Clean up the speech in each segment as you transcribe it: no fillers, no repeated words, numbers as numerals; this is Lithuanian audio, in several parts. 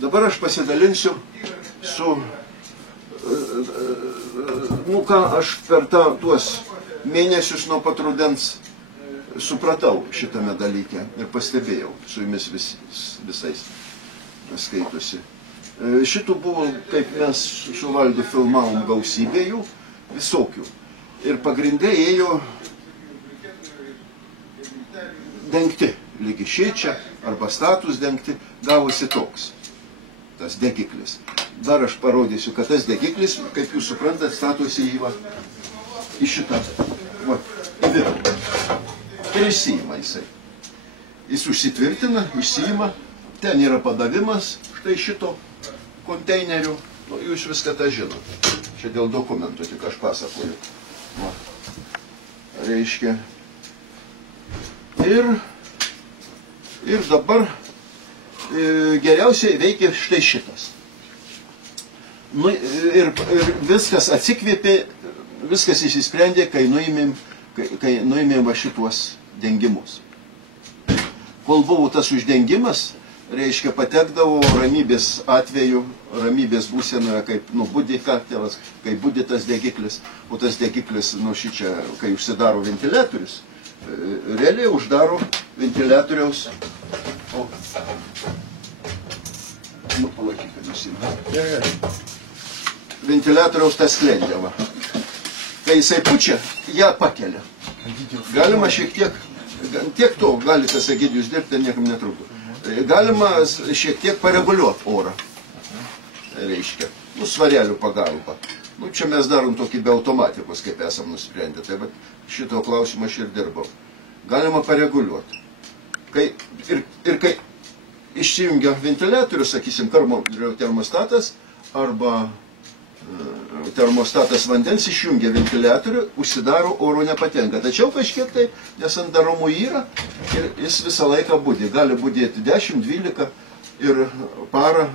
Dabar aš pasidalinsiu su, ką aš per tuos mėnesius nuo pat rudens supratau šitame dalyke ir pastebėjau, su jumis visais skaitosi. Šitų buvo, kaip mes su Valdu filmavom, gausybė jų, visokių. Ir pagrindė ėjo dengti, lygi šičia, arba status dengti, gavosi toks, tas degiklis. Dar aš parodysiu, kad tas degiklis, kaip jūs suprantat, statosi į šitą, į vidų. Ir išsiima jisai. Jis užsitvirtina, išsiima, ten yra padavimas, štai šito konteinerių, jūs viską tą žinot. Čia dėl dokumentų tik aš pasakoju. Reiškia. Ir dabar geriausiai veikia štai šitas. Ir viskas atsikvėpė, viskas išsisprendė, kai nuėmėm va šituos dengimus. Kol buvo tas uždengimas, reiškia, patekdavo ramybės atveju, ramybės būsenoje, kaip budi kaktelas, kaip budi tas degiklis, o tas degiklis, šičia, kai užsidaro ventiliatorius, realiai uždaro ventiliatoriaus, palaikyk, kad nusimė. Ventiliatoriaus tas sklendžiama. Kai jisai pučia, ją pakelia. Galima šiek tiek to, gali tas Egidijus dirbti, niekam netrukdo. Galima šiek tiek pareguliuoti orą, reiškia, svarelių pagalba. Čia mes darom tokį be automatikos, kaip esam nusprendę, tai šito klausimą aš ir dirbau. Galima pareguliuoti. Ir kai išsijungia ventiliatorius, sakysim, termostatas arba termostatas vandens išjungia ventiliatorių, užsidaro, oro nepatenka. Tačiau kažkiek tai nesandaromų yra ir jis visą laiką budi. Gali budėti 10, 12 ir parą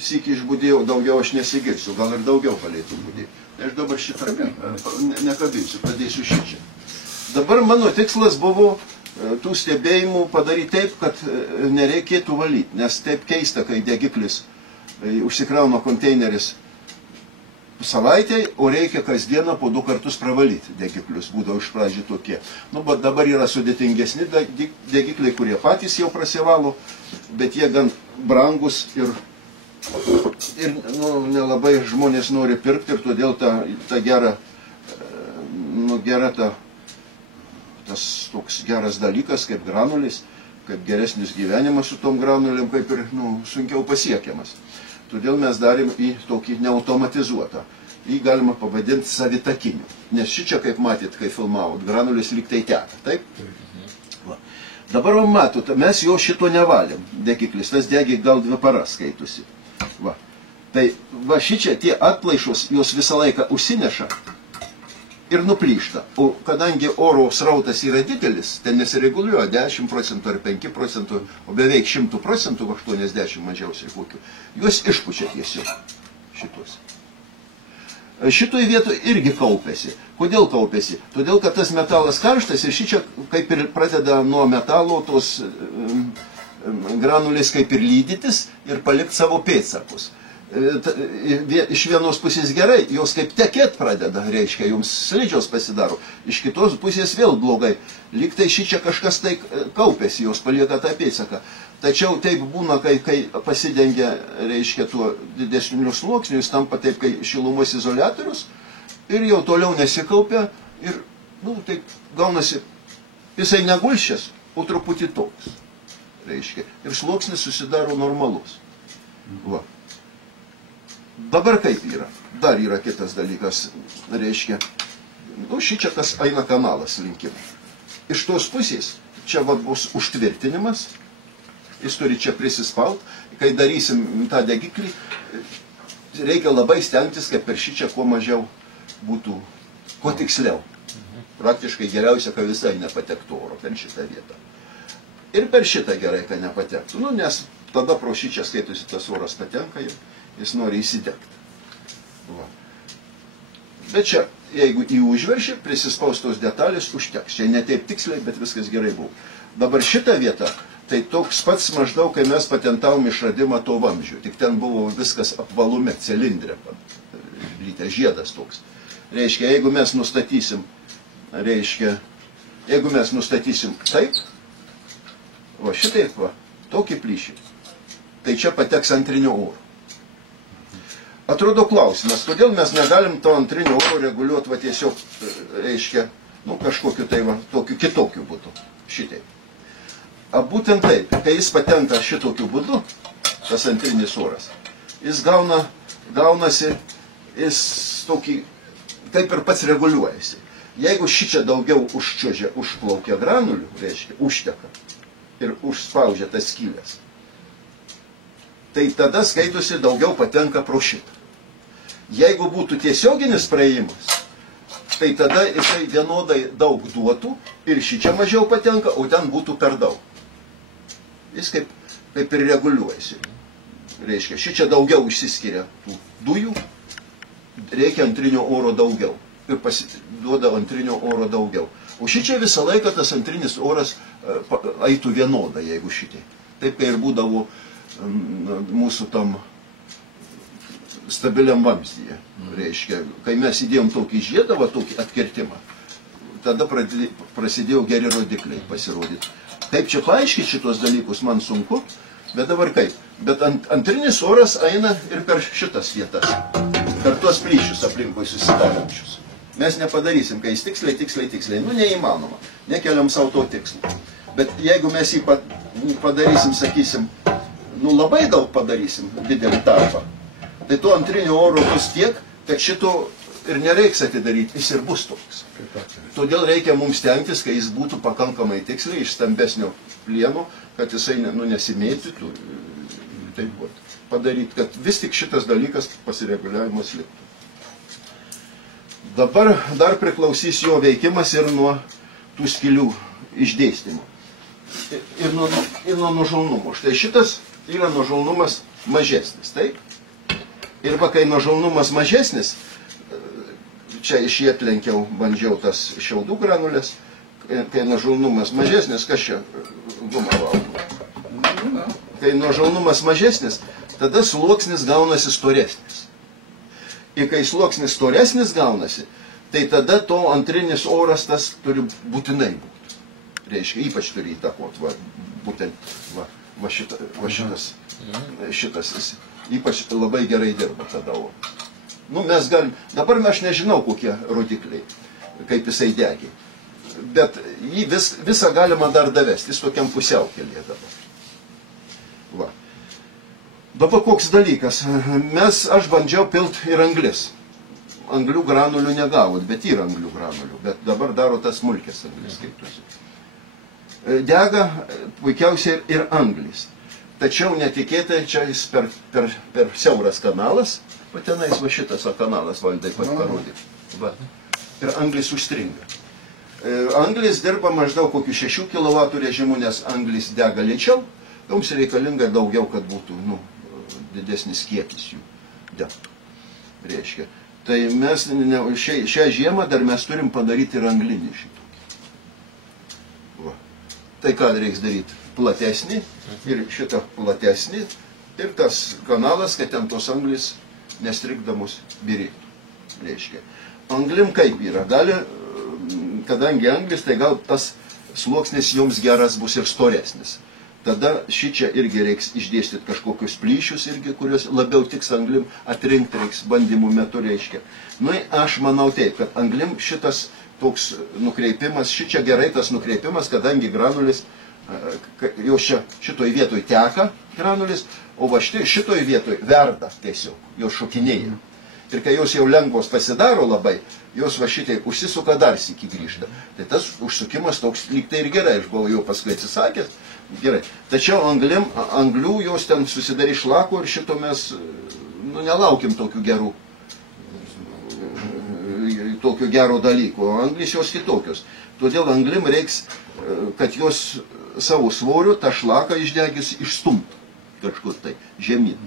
sykį išbudėjau, daugiau aš nesigirsiu, gal ir daugiau galėtų budėti. Aš dabar šitą nekabinsiu, pradėsiu šičia. Dabar mano tikslas buvo tų stebėjimų padaryti taip, kad nereikėtų valyti, nes taip keista, kai degiklis užsikrauna konteineris savaitėj, o reikia kasdieną po 2 kartus pravalyti degiklius, būdavo iš pradžių tokie. Bet dabar yra sudėtingesni degikliai, kurie patys jau prasivalo, bet jie gan brangus ir nelabai žmonės nori pirkti ir todėl ta gera, tas toks geras dalykas kaip granulės, kaip geresnis gyvenimas su tom granulėm, kaip ir sunkiau pasiekiamas. Todėl mes darėm į tokį neautomatizuotą. Jį galima pavadinti savitakiniu. Nes šičia, kaip matyt, kai filmavot, granulės lyg tai teka, taip? Dabar matot, mes jo šito nevalėm, degiklis, tas degi gal 2 paras skaitusi. Tai šičia tie atplaišos, jos visą laiką užsineša ir nuplyšta. O kadangi oro srautas yra didelis, ten nesireguliuoja 10% ar 5%, o beveik 100%, 80 mažiausiai kokių, juos išpučia tiesiog šitos. Šitoj vietoj irgi kaupiasi. Kodėl kaupiasi? Todėl, kad tas metalas karštas ir šičia kaip ir pradeda nuo metalo tos granulės kaip ir lydytis ir palikti savo pėdsakus. Iš vienos pusės gerai, jos kaip tekėt pradeda, reiškia, jums slidžios pasidaro. Iš kitos pusės vėl blogai. Lyg tai šičia kažkas tai kaupiasi, jos palieka tą pėdsaką. Tačiau taip būna, kai pasidengia, reiškia, tuo didesniu sluoksniu, jis tampa taip, kai šilumos izoliatorius ir jau toliau nesikaupia ir, taip gaunasi, jisai negulšęs, o truputį toks, reiškia. Ir sluoksnis susidaro normalus. Dabar kaip yra? Dar yra kitas dalykas, reiškia, šičia tas eina kanalas linkimo. Iš tos pusės, čia bus užtvirtinimas, jis turi čia prisispaut, kai darysim tą degiklį, reikia labai stengtis, kad per šičia kuo mažiau būtų, kuo tiksliau. Praktiškai geriausia, kad visai nepatektų oro per šitą vietą. Ir per šitą gerai, kad nepatektų, nes tada pro šičia skaitosi tas oras patenka ir jis nori įsidegti. Bet čia, jeigu į užveršį, prisispaustos detalės užteks. Čia ne taip tiksliai, bet viskas gerai buvo. Dabar šitą vietą Tai toks pats maždaug, kai mes patentavom išradimą to vamzdžio. Tik ten buvo viskas apvalume, cilindrė, žiedas toks. Reiškia, jeigu mes nustatysim, taip, va šitaip va, tokį plyšį, tai čia pateks antrinio oro. Atrodo klausimas, kodėl mes negalim to antrinio oro reguliuoti va tiesiog, reiškia, nu kažkokiu tai va, tokiu kitokiu būdu, šitaip. A būtent taip, kai jis patenka šitokiu būdu, tas antrinis oras, jis gaunasi, jis tokį, kaip ir pats reguliuojasi. Jeigu šičia daugiau užplaukia granulių, reiškia, užteka ir užspaudžia tas skylės, tai tada skaitosi daugiau patenka pro šitą. Jeigu būtų tiesioginis praėjimas, tai tada jisai vienodai daug duotų ir šičia mažiau patenka, o ten būtų per daug. Jis kaip ir reguliuojasi. Reiškia, šičia daugiau išsiskiria tų dujų, reikia antrinio oro daugiau. Ir pasiduoda antrinio oro daugiau. O šičia visą laiką tas antrinis oras eitų vienodai, jeigu šitai. Taip, kai ir būdavo mūsų tam stabiliam vamzdyje. Reiškia, kai mes įdėjom tokį žiedą, tokį atkirtimą, tada prasidėjo geri rodikliai pasirodyti. Taip čia paaiškinti šitos dalykus man sunku, bet dabar kaip? Bet antrinis oras eina ir per šitas vietas, per tuos plyšius aplinkui susidarančius. Mes nepadarysim, kai jis tiksliai, nu neįmanoma, nekeliam savo to tikslų. Bet jeigu mes jį padarysim, sakysim, nu labai daug padarysim, didelį tarpą, tai to antrinio oro bus tiek, kad šito ir nereiks atidaryti, jis ir bus toks. Todėl reikia mums stengtis, kai jis būtų pakankamai tiksliai, iš stambesnio plieno, kad jisai nesimėtytų, taip būtų. Padaryti, kad vis tik šitas dalykas pasireguliavimas liktų. Dabar dar priklausys jo veikimas ir nuo tų skylių išdėstymo. Ir nuo nuožulnumo. Štai šitas yra nuožulnumas mažesnis, taip? Ir va, kai nuožulnumas mažesnis, čia išėtlenkiau, bandžiau tas šiaudų granulės, kai nuožulnumas mažesnis, kas čia gumą valgo? Kai nuožulnumas mažesnis, tada sluoksnis gaunasi storesnis. Ir kai sluoksnis storesnis gaunasi, tai tada to antrinis oras tas turi būtinai būti. Reiškia, ypač turi įtakoti, būtent šitas ypač labai gerai dirba tada oras. Nu, mes galim, dabar aš nežinau, kokie rodikliai, kaip jisai degė. Bet jį visą galima dar davesti, jis tokiam pusiaukelėje dabar. Va. Dabar koks dalykas, aš bandžiau pilt ir anglis. Anglių granulių negavot, bet yra anglių granulių, bet dabar daro tas smulkės anglis, skaitosi. Dega puikiausiai ir anglis. Tačiau netikėtai čia jis per siauras kanalas, va tenais va šitas kanalas valdai parodyti. Va. Ir anglis užstringa. Anglis dirba maždaug kokiu 6 kW režimu, nes anglis dega lėčiau, jums reikalinga daugiau, kad būtų didesnis kiekis jų degtų. Reiškia. Tai mes šią žiemą dar mes turim padaryti ir anglinį šitokį. Va. Tai ką reiks daryti? Platesnį ir šitą platesnį ir tas kanalas, kad ten tos anglis nestrikdamos birėtų. Reiškia. Anglim kaip yra? Gali, kadangi anglis, tai gal tas sluoksnis jums geras bus ir storesnis. Tada šičia irgi reiks išdėstyti kažkokius plyšius irgi, kurios labiau tiks anglim atrinkti reiks bandymų metu, reiškia. Nu, aš manau taip, kad anglim šitas toks nukreipimas, šičia gerai tas nukreipimas, kadangi granulis, jos šitoj vietoj teka granulis, o va šitoj vietoj verda tiesiog, jos šokinėja. Ir kai jos jau lengvos pasidaro labai, jos va šitai užsisuka dar sykį grįžta. Tai tas užsukimas toks lyg tai ir gerai, aš buvau jau paskui atsisakęs, gerai. Tačiau anglių jos ten susidarys šlako ir šito mes nelaukim tokių gero dalyko, o anglis jos kitokios. Todėl anglim reiks, kad jos savo svoriu tą šlaką išdegis išstumtų kažkur tai žemyn.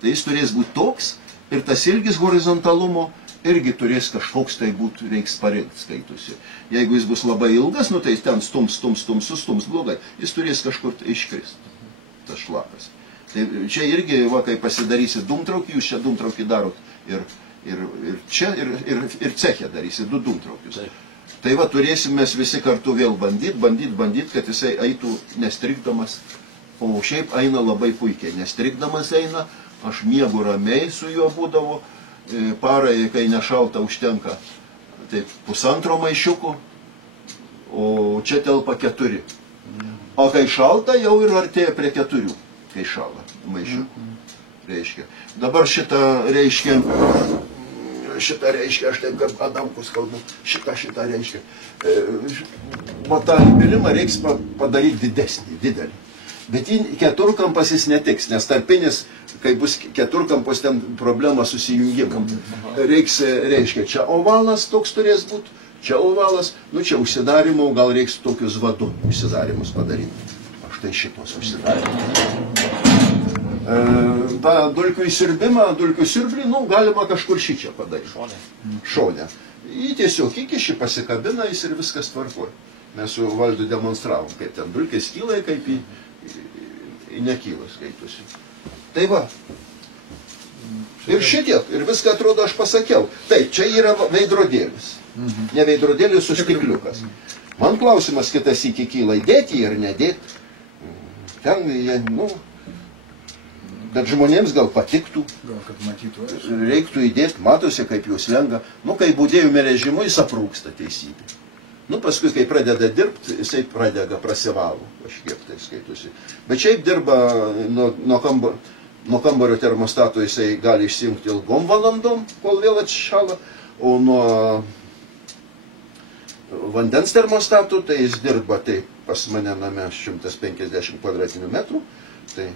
Tai jis turės būti toks ir tas ilgis horizontalumo irgi turės kažkoks tai būtų, reiks parinkti, skaitusi. Jeigu jis bus labai ilgas, nu tai ten sustums blogai, jis turės kažkur iškrist, tas šlakas. Tai čia irgi, va, kai pasidarysi dūmtraukį, jūs čia dūmtraukį darot ir čia, ir cechė darysi, 2 dūmtraukius. Tai va, turėsim mes visi kartu vėl bandyt, kad jisai eitų nestrikdamas, o šiaip eina labai puikiai, nestrikdamas eina, aš miegu ramiai su juo būdavo, parai, kai nešalta užtenka, taip 1,5 maišiukų, o čia telpa 4. O kai šalta, jau ir artėja prie 4, kai šala maišiukų. Reiškia. Dabar šitą reiškia, aš taip kaip Adamkus kalbu, šitą reiškia. O tą įpilimą reiks padaryti didelį. Bet 4-kampas jis netiks, nes tarpinis, kai bus 4-kampos, ten problema susijungimo. Reiškia, čia ovalas toks turės būti, čia ovalas, nu čia užsidarimo, gal reiks tokius vadų užsidarimus padaryti. Aš tai šitos užsidarimus. tą dulkių įsirbimą, dulkių siurblį, nu, galima kažkur šičia padaryti. Šone. Jį tiesiog įkiši, pasikabina jis ir viskas tvarkuoja. Mes su Valdu demonstravom, kaip ten dulkės kyla, kaip į nekyla skaitusi. Tai va. Ir šitiek, ir viską atrodo aš pasakiau. Taip, čia yra veidrodėlis. Ne veidrodėlis, su stikliukas. Man klausimas kitas iki kyla, įdėti ar nedėti. Ten, nu, bet žmonėms gal patiktų. Gal, kad matytų. Reiktų įdėti, matosi, kaip jūs lenga. Nu, kai būdėjome režimu, jis aprūksta teisybė. Nu, paskui, kai pradeda dirbti, jisai pradega prasivalo. Kažkiek tai skaitusi. Bet šiaip dirba nuo kambario termostato jisai gali išsijungti ilgom valandom, kol vėl atšala, o nuo vandens termostatų, tai jis dirba taip pas mane name 150 kvadratinių metrų, tai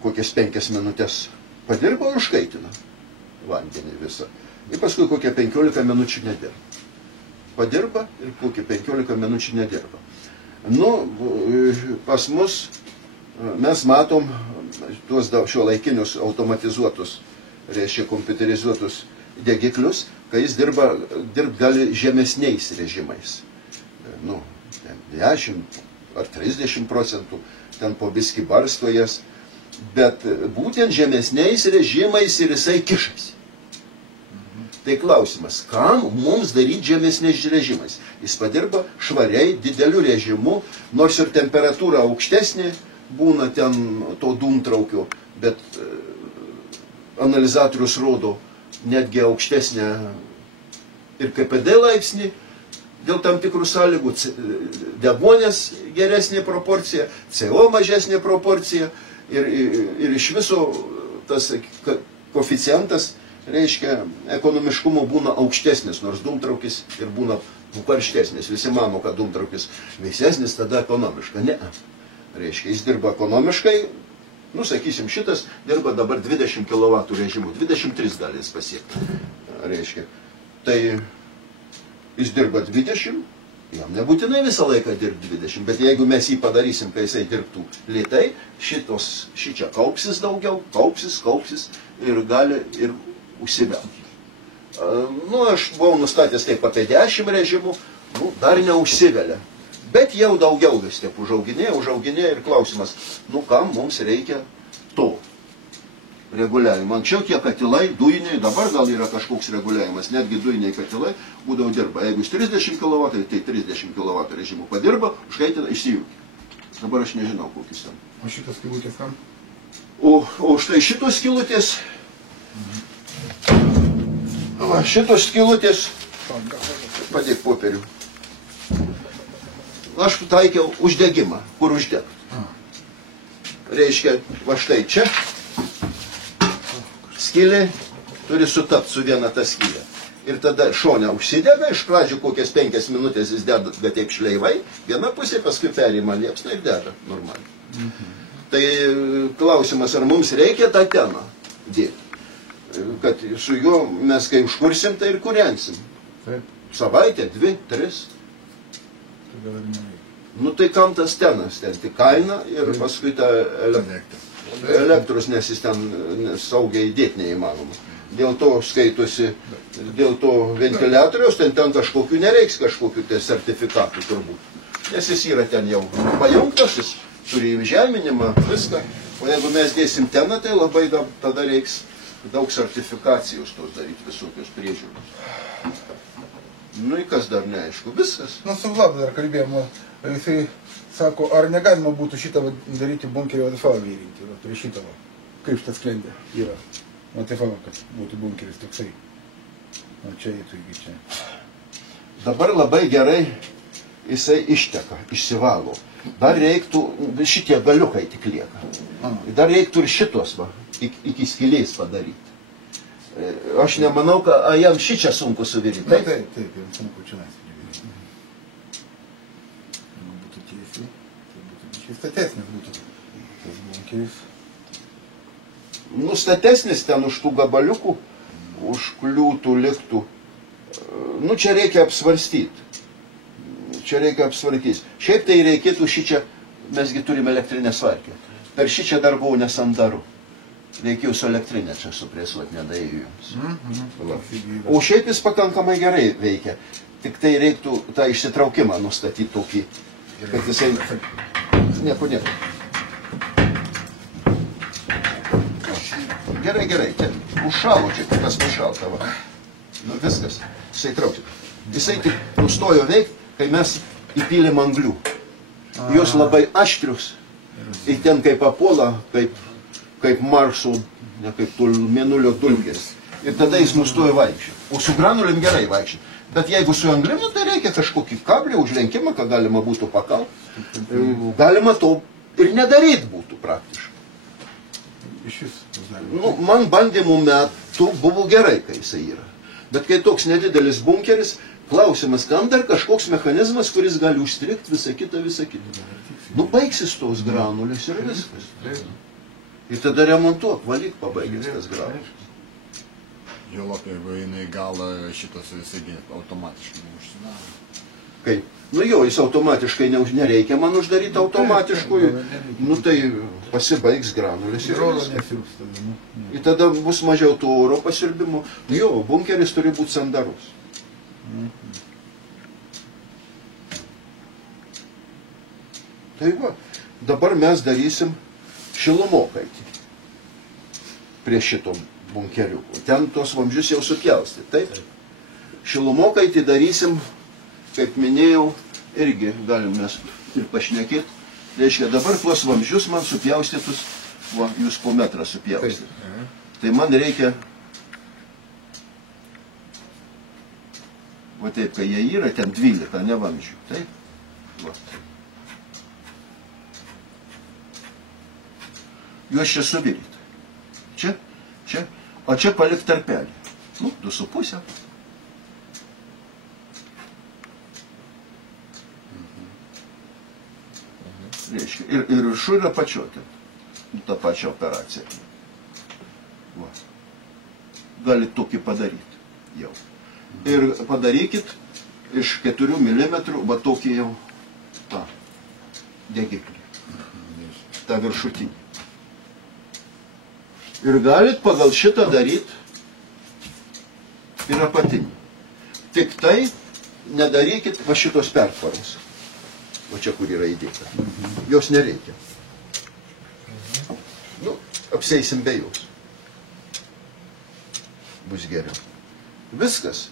kokias 5 minutės padirba ir užkaitina vandenį visą. Ir paskui kokią 15 minučių nedirba. Padirba ir kokį 15 minučių nedirba. Nu, pas mus mes matom tuos šiuolaikinius automatizuotus, reiškia kompiuterizuotus degiklius, kai jis dirbt gali žemesniais režimais. Nu, 10 ar 30%, ten po biskį barsto jas, bet būtent žemesniais režimais ir jisai kišasi. Tai klausimas, kam mums daryti žemesniais režimais? Jis padirba švariai, dideliu režimu, nors ir temperatūra aukštesnė būna ten to dūmtraukio, bet analizatorius rodo netgi aukštesnę ir KPD laipsnį, dėl tam tikrų sąlygų, deguonies geresnė proporcija, CO mažesnė proporcija ir iš viso tas koeficientas, reiškia, ekonomiškumo būna aukštesnis, nors dūmtraukis ir būna karštesnis. Visi mano, kad dūmtraukis vėsesnis, tada ekonomiška. Ne. Reiškia, jis dirba ekonomiškai, nu, sakysim, šitas dirba dabar 20 kW režimu, 23 gali jis pasiekti. Reiškia, tai jis dirba 20, jam nebūtinai visą laiką dirbti 20, bet jeigu mes jį padarysim, kai jisai dirbtų lėtai, šičia kaupsis daugiau, kaupsis ir gali ir užsivelti. Nu, aš buvau nustatęs taip apie 10 režimų, nu, dar neužsivelia. Bet jau daugiau vis taip užauginė ir klausimas, nu, kam mums reikia to reguliavimo. Anksčiau tie katilai, dujiniai, dabar gal yra kažkoks reguliavimas, netgi dujiniai katilai būdavo dirba. Jeigu 30 kW, tai 30 kW režimų padirba, užkaitina, išsijungia. Dabar aš nežinau, kokis ten. O šitas skylutės kam? O štai šitos skylutės, šitos skylutės, padėk popierių. Aš taikiau uždegimą, kur uždegt. Reiškia, va štai čia skylė turi sutapti su viena ta skylė. Ir tada šone užsidega, iš pradžių kokias 5 minutės jis deda taip šleivai, viena pusė, paskui perima liepsną ir deda normaliai. Tai klausimas, ar mums reikia tą teną dėti. Kad su juo mes kai užkursim, tai ir kūrensim. Savaitę, 2, 3. Nu tai kam tas tenas, ten tik kaina ir paskui tą elektros, nes jis ten saugiai įdėti neįmanoma. dėl to skaitosi, dėl to ventiliatoriaus, ten kažkokių nereiks kažkokių tai sertifikatų turbūt. Nes jis yra ten jau pajungtas, jis turi žeminimą, viską. O jeigu mes dėsim teną, tai labai tada reiks daug sertifikacijos tos daryti, visokios priežiūros. Nu, į kas dar neaišku, viskas. Nu, su Vladu dar kalbėjom, jisai sako, ar negalima būtų šitą daryti bunkerio OTV įrinkti, prie šitą, kaip šitą sklendę yra. OTV, kad būtų bunkeris toksai. O čia įtų įgy čia. Dabar labai gerai jisai išteka, išsivalo. Dar reiktų, šitie galiukai tik lieka. Dar reiktų ir šitos, iki skylės padaryti. Aš nemanau, kad jam šičia sunku suviryti. Taip, jam sunku čia suviryti. Jeigu būtų tiesiai, tai būtų čia statesnis būtų tas bunkeris. Nu, statesnis ten už tų gabaliukų, užkliūtų, liktų. Nu, čia reikia apsvarstyti. Šiaip tai reikėtų šičia, mesgi turime elektrinę svarkę. Per šičia dar buvo nesandaru. Reikėjo su elektrinė čia supresuoti, nedaėjų jums. O šiaip jis pakankamai gerai veikia. Tik tai reiktų tą išsitraukimą nustatyti tokį, kad jisai... Nieko. Gerai, ten užšalo čia, kas nušalta, va. Nu, viskas, jisai traukė. Jisai tik nustojo veikti, kai mes įpylėm anglių. Jos labai aštrius. Ir ten kaip apuola, kaip Marso, ne kaip mėnulio dulkės. Ir tada jis nustojo vaikščioti. O su granulėm gerai vaikščioti. Bet jeigu su anglim, tai reikia kažkokį kablį, užlenkimą, ką galima būtų pakalti. Galima to ir nedaryti būtų praktiškai. Nu, man bandymų metu buvo gerai, kai jisai yra. Bet kai toks nedidelis bunkeris, klausimas, kam dar kažkoks mechanizmas, kuris gali užstrikti visą kitą. Nu, baigsis tos granulės ir viskas. Ir tada remontuok, valyk pabaigęs tas granulės. Jo lapė, jeigu eina į galą, šitas visai automatiškai neužsidaro. Kaip? Nu jo, jis automatiškai nereikia man uždaryti automatiškui. Nu tai pasibaigs granulės ir viskas. Ir tada bus mažiau tų oro pasirbimo. Jo, bunkeris turi būti sandarus. Tai va, dabar mes darysim šilumokaitį prie šito bunkeriuko. Ten tos vamzdžius jau supjausti, taip? Šilumokaitį darysim, kaip minėjau, irgi galim mes ir pašnekėti. Reiškia, dabar tuos vamzdžius man supjaustytus, va, jūs po metrą supjaustyti. Tai man reikia, va taip, kai jie yra, ten 12, ne vamzdžių, taip? Va. Juos čia suviryti. Čia, o čia palik tarpelį. Nu, 2,5. Reiškia, ir viršų yra pačiotė. Ta pačia operacija. Va. Galit tokį padaryti jau. Ir padarykit iš 4 mm, va tokį jau tą degiklį. Ta viršutinį. Ir galit pagal šitą daryti ir apatinį. Tik tai nedarykit va šitos pertvaros. O čia kur yra įdėta. Jos nereikia. Nu, apseisim be jos. Bus geriau. Viskas.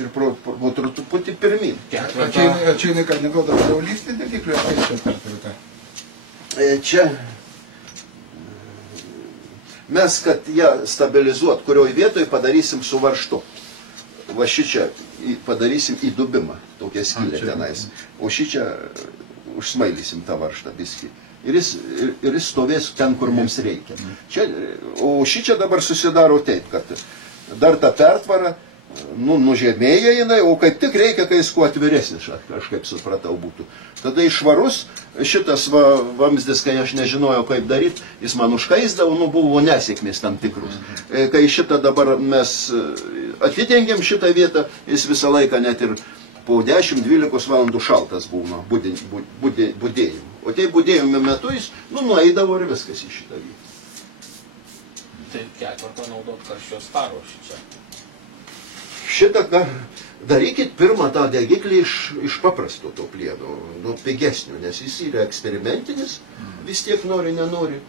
Ir po truputį pirmin. Čia jinai ką neduoda praulysti degiklių, ar kaip čia pertvarka? Čia mes, kad ją stabilizuot, kurioj vietoj padarysim su varžtu. Va šičia padarysim įdubimą, tokią skylę tenais. O šičia užsmailysim tą varžtą biskį. Ir jis stovės ten, kur mums reikia. O šičia dabar susidaro taip, kad dar ta pertvara, nužemėja jinai, o kaip tik reikia, kai jis kuo atviresnis, aš kaip supratau būtų. Tada išvarus šitas vamzdis, kai aš nežinojau, kaip daryti, jis man užkaisdavo, buvo nesėkmės tam tikrus. Kai šitą dabar mes atidengėm šitą vietą, jis visą laiką net ir po 10-12 valandų šaltas būna budėjimu. O tai budėjimo metu jis, nueidavo ir viskas į šitą vietą. tai ketvirtą naudot karščios taro šičia. Šitą darykit pirmą tą degiklį iš paprasto to plieno, nu, pigesnio, nes jis yra eksperimentinis, vis tiek nori, nenori.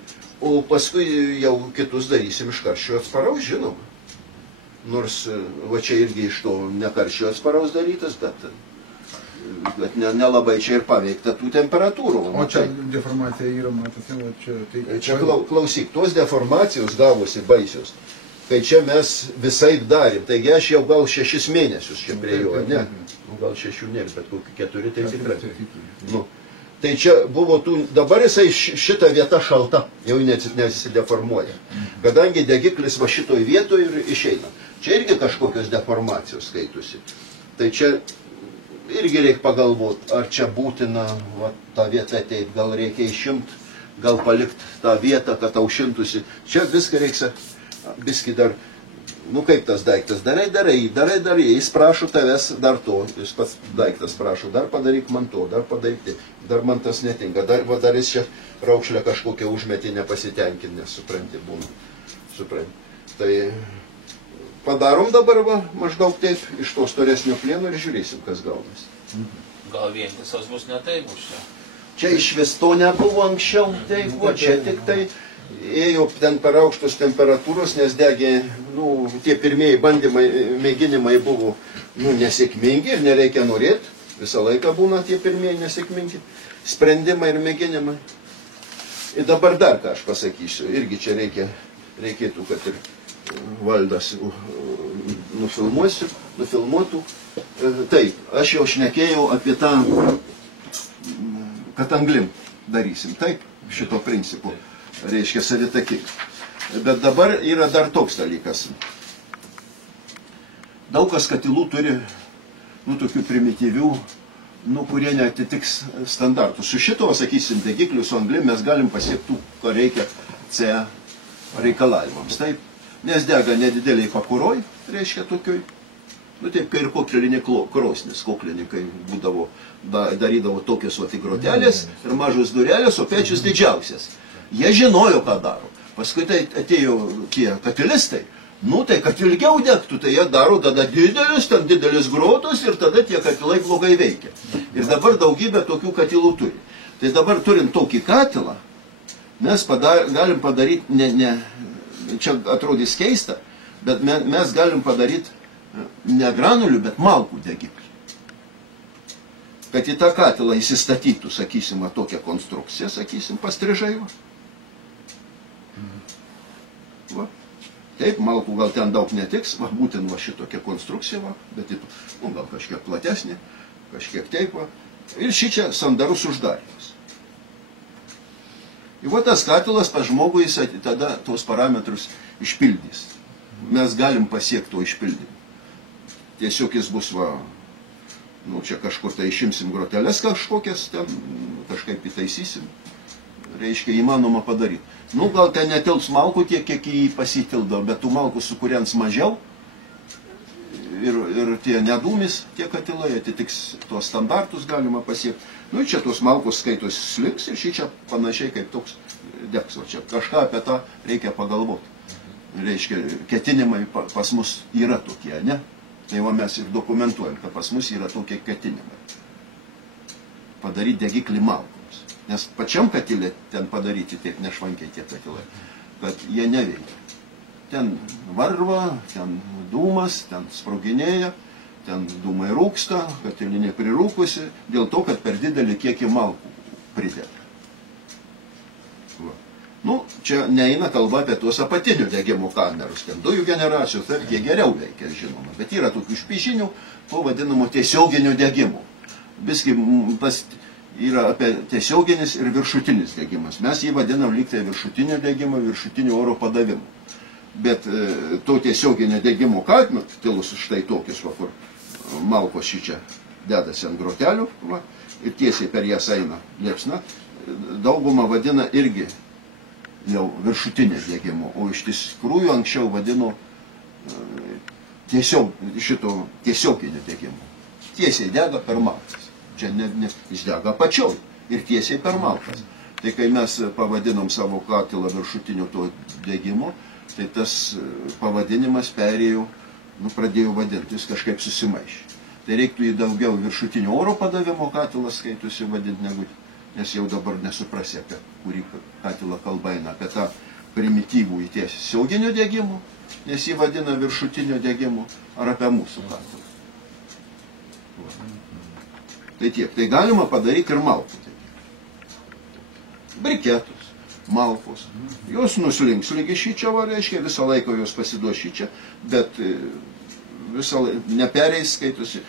O paskui jau kitus darysim iš karščio atsparaus, žinoma. Nors va čia irgi iš to ne karščio atsparaus darytas, bet nelabai čia ir paveikta tų temperatūrų. O čia deformacija yra, matosi, va čia... Čia klausyk, tos deformacijos gavosi baisios, kai čia mes visai darėm. Taigi aš jau gal 6 mėnesius čia prie jo, ne? Gal 6 ne, bet kokį 4 tai tikrai. Nu. Tai čia buvo tų, dabar jisai šita vieta šalta, jau nesideformuoja. Kadangi degiklis va šitoj vietoje ir išeina. Čia irgi kažkokios deformacijos skaitusi. Tai čia irgi reikia pagalvoti, ar čia būtina va, tą vietą ateit, gal reikia išimti, gal palikti tą vietą, kad aušintųsi. Čia viską reikia, viski dar, nu kaip tas daiktas, darai, jis prašo tavęs dar to, jis pats daiktas prašo, dar padaryk man to, dar padaryk tai, dar man tas netinka, dar jis čia raukšlę kažkokią užmetį nepasitenkinę, supranti, būna, supranti. Tai padarom dabar va, maždaug taip, iš to storesnio plieno ir žiūrėsim, kas gaunasi. Gal vientisas bus ne taip bus čia? Čia iš vis to nebuvo anksčiau, tai va, čia tik tai ėjo ten per aukštos temperatūros, nes degė, nu, tie pirmieji bandymai, mėginimai buvo, nu, nesėkmingi ir nereikia norėti, visą laiką būna tie pirmieji nesėkmingi sprendimai ir mėginimai. Ir dabar dar ką aš pasakysiu, irgi čia reikėtų, kad ir Valdas nufilmuotų. Taip, aš jau šnekėjau apie tą, kad anglim darysim, taip, šito principu. Reiškia savitakį. Bet dabar yra dar toks dalykas. Daug kas katilų turi, nu, tokių primityvių, nu, kurie neatitiks standartų. Su šito, sakysim, degikliu, su anglim mes galim pasiekti, ko reikia C reikalavimams. Taip, nes dega nedideliai pakuroj, reiškia tokioj. Nu, taip, kai ir koklinė krosnis, koklininkai būdavo, darydavo tokios grotelės ir mažos durelės, o pečius didžiausias. Jie žinojo, ką daro. Paskui tai atėjo tie katilistai. Nu, tai kad ilgiau degtų, tai jie daro tada didelis grotos ir tada tie katilai blogai veikia. Ir dabar daugybė tokių katilų turi. Tai dabar turint tokį katilą, mes galim padaryti, čia atrodys keista, bet mes galim padaryti ne granulių, bet malkų degiklį. Kad į tą katilą įsistatytų, sakysim, tokią konstrukciją, sakysim, pastrižai. Va. Taip, malkų gal ten daug netiks, va, būtent va šitokia konstrukcija, va, bet nu, gal kažkiek platesnė, kažkiek taip, va. Ir šičia sandarus uždarimas. Ir va tas katilas pas žmogų jis tada tos parametrus išpildys. Mes galim pasiekti to išpildymą. Tiesiog jis bus, va, nu, čia kažkur tai išimsim groteles kažkokias, ten kažkaip įtaisysim. Reiškia, įmanoma padaryti. Nu, gal ten netils malkų tiek, kiek jį pasitildo, bet tų malkų sukuriants mažiau ir tie nedūmis, tie katilai atitiks tuos standartus galima pasiekti. Nu, čia tos malkos skaitos sliks ir šičia panašiai kaip toks degs. O čia kažką apie tą reikia pagalvoti. Reiškia, ketinimai pas mus yra tokie, ne? Tai va mes ir dokumentuojam, kad pas mus yra tokie ketinimai. Padaryti degiklį malkoms. Nes pačiam katilė ten padaryti taip nešvankiai tie katilai, kad jie neveikia. Ten varva, ten dūmas, ten sproginėja, ten dūmai rūksta, katilinė prirūkusi, dėl to, kad per didelį kiekį malkų prideda. Va. Nu, čia neina kalba apie tuos apatinių degimo kamerus, ten dujų generacijos, tai jie geriau veikia, žinoma, bet yra tokių špižinių, to vadinamo tiesioginio degimo. Visgi tas yra apie tiesioginis ir viršutinis degimas. Mes jį vadinam lyg tai viršutinio degimo, viršutinio oro padavimu. Bet to tiesioginio degimo kaltinių, tilus štai tokius, va, kur malkos šičia dedasi ant grotelių, va, ir tiesiai per jas eina liepsna, daugumą vadina irgi jau viršutinė degimo, o iš tikrųjų anksčiau vadino šito tiesioginio degimo. Tiesiai dega per malkas. Čia jis dega apačioj ir tiesiai per malkas. Tai kai mes pavadinom savo katilą viršutinio to degimo, tai tas pavadinimas perėjo, pradėjo vadintis, kažkaip susimaišė. Tai reiktų į daugiau viršutinio oro padavimo katilas skaitusi vadinti negu, nes jau dabar nesuprasi, apie kurį katilą kalba eina, apie tą primityvų į tiesioginio degimo, nes jį vadina viršutinio degimo, ar apie mūsų katilą. Tai tiek. Tai galima padaryti ir malkų. Briketus, malkos. Jos nuslink šičia, reiškia, visą laiką jos pasiduos šičia, bet visą laiką nepereis, skaitusi.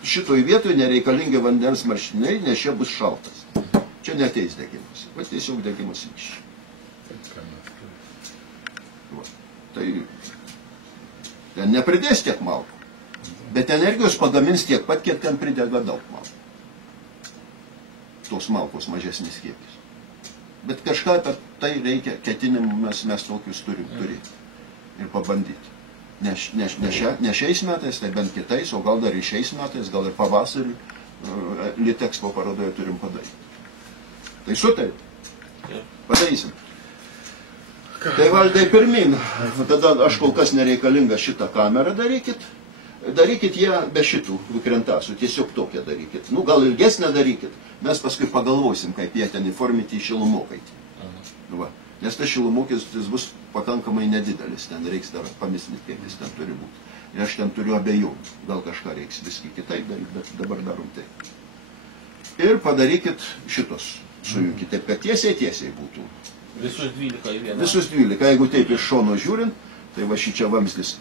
Šitoj vietoj nereikalingi vandens marškiniai, nes čia bus šaltas. Čia neteis degimas. Va tiesiog degimas iš. Tai ten nepridės tiek malkų. Bet energijos pagamins tiek pat, kiek ten pridega daug malkų. Tos malkos mažesnis kiekis. Bet kažką apie tai reikia, ketinimų mes tokius turim turėti. Ir pabandyti. Ne šiais metais, tai bent kitais, o gal dar ir šiais metais, gal ir pavasarį Litexpo parodoje turim padaryti. Tai sutarėm. Padarysim. Tai valdai pirmin. Tada aš kol kas nereikalinga šitą kamerą darykit. Darykit ją be šitų krentasių, tiesiog tokią darykit. Gal ilgesnę darykit, mes paskui pagalvosim, kaip jie ten įforminti į šilumokaitį. Nes tas šilumokis bus pakankamai nedidelis, ten reiks dar pamisnit, kaip jis ten turi būti. Ir aš ten turiu abejonių, gal kažką reiks viskį kitaip daryti, bet dabar darom taip. Ir padarykit šitos, sujunkit taip, kad tiesiai būtų. Visus 12 į vieną. Visus 12, jeigu taip iš šono žiūrint, tai va šičia vamzdis.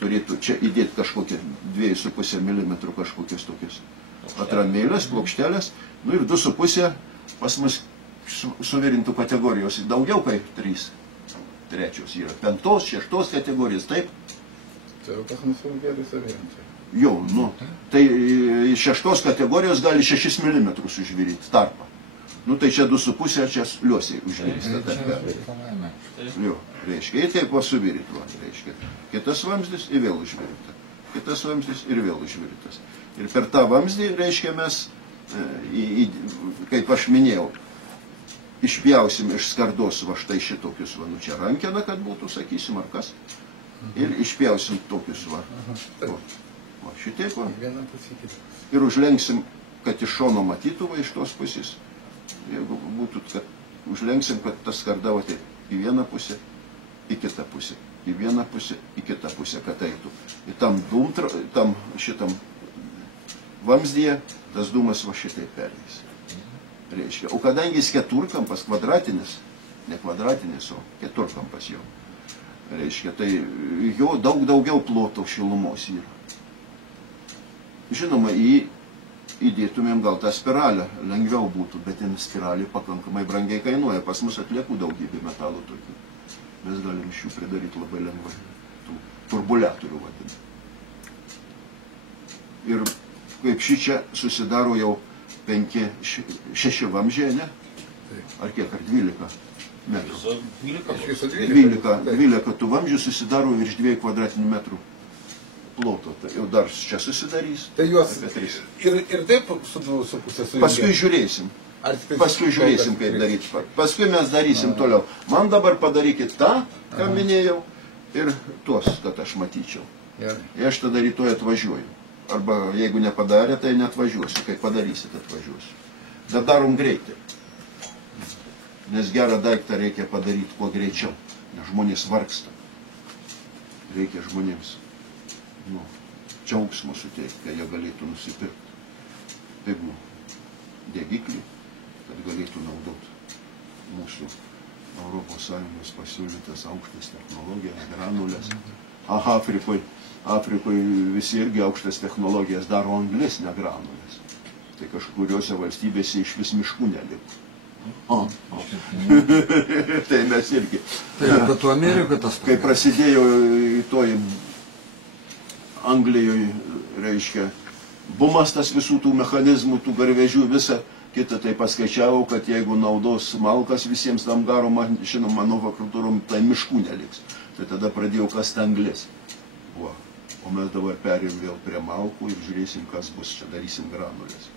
Turėtų čia įdėti kažkokią 2,5 mm kažkokias tokias atramėlės, plokštelės, ir 2,5 pas mus suvirintų kategorijos, daugiau kaip 3 trečios yra, 5, 6 kategorijos, taip? Tai jau pas mus suvirintų savirintų. Jo, tai 6 kategorijos gali 6 mm užviryti tarpą. Tai čia 2,5, čia liuosiai užvirista tarpę. Jo, reiškia, ir taip suvirit, reiškia. Kitas vamzdis ir vėl užvirita. Kitas vamzdis ir vėl užviritas. Ir per tą vamzdį, reiškia, mes, kaip aš minėjau, išpjausim iš skardos va štai šitokius, čia rankeną, kad būtų, sakysim, ar kas. Ir išpjausim tokius, šitaip, ir užlenksim, kad iš šono matytų, iš tos pusės. Jeigu būtų, kad užlenksim, kad tas skarda į vieną pusę, į kitą pusę, į vieną pusę, į kitą pusę, kad eitų. Ir tam šitam vamzdyje tas dūmas va šitai perleis. Reiškia. O kadangi jis keturkampas, kvadratinis, ne kvadratinis, o keturkampas jo, reiškia, tai jo daug daugiau ploto šilumos yra. Žinoma, įdėtumėm gal tą spiralę, lengviau būtų, bet ten spiralė pakankamai brangiai kainuoja. Pas mus atliekų daugybė metalų tokių. Mes galim iš jų pridaryti labai lengvai. Tų turbuliatorių vadinti. Ir kaip šičia susidaro jau 5-6 vamzdžiai, ne? Ar kiek, ar 12 metrų? 12 tų vamzdžių susidaro virš 2 kvadratinių metrų ploto. Jau dar čia susidarys. Tai juos ir taip su 2,5 sujungia? Paskui žiūrėsim. Paskui žiūrėsim, kaip daryti. Paskui mes darysim toliau. Man dabar padarykit tą, ką minėjau, ir tuos, kad aš matyčiau. Ir aš tada rytoj atvažiuoju. Arba jeigu nepadarė, tai neatvažiuosiu. Kai padarysit, atvažiuosiu. Bet darom greitai. Nes gerą daiktą reikia padaryti kuo greičiau. Nes žmonės vargsta. Reikia žmonėms džiaugsmo suteikti, kad jie galėtų nusipirkti pigų degiklį, kad galėtų naudoti mūsų ES pasiūlytas aukštas technologijas, granulės. Afrikoje visi irgi aukštas technologijas daro anglis, ne granulės. Tai kažkuriuose valstybėse iš vis miškų neliko. Tai mes irgi. Bet tu Amerikoje tas... Kai prasidėjo toj Anglijoje, reiškia, bumas tas visų tų mechanizmų, tų garvežių, visą kitą, tai paskaičiavo, kad jeigu naudos malkas visiems tam garo manufaktūrom, tai miškų neliks. Tai tada pradėjau kasti anglis. O mes dabar perėjom vėl prie malkų ir žiūrėsim, kas bus, čia darysim granulės.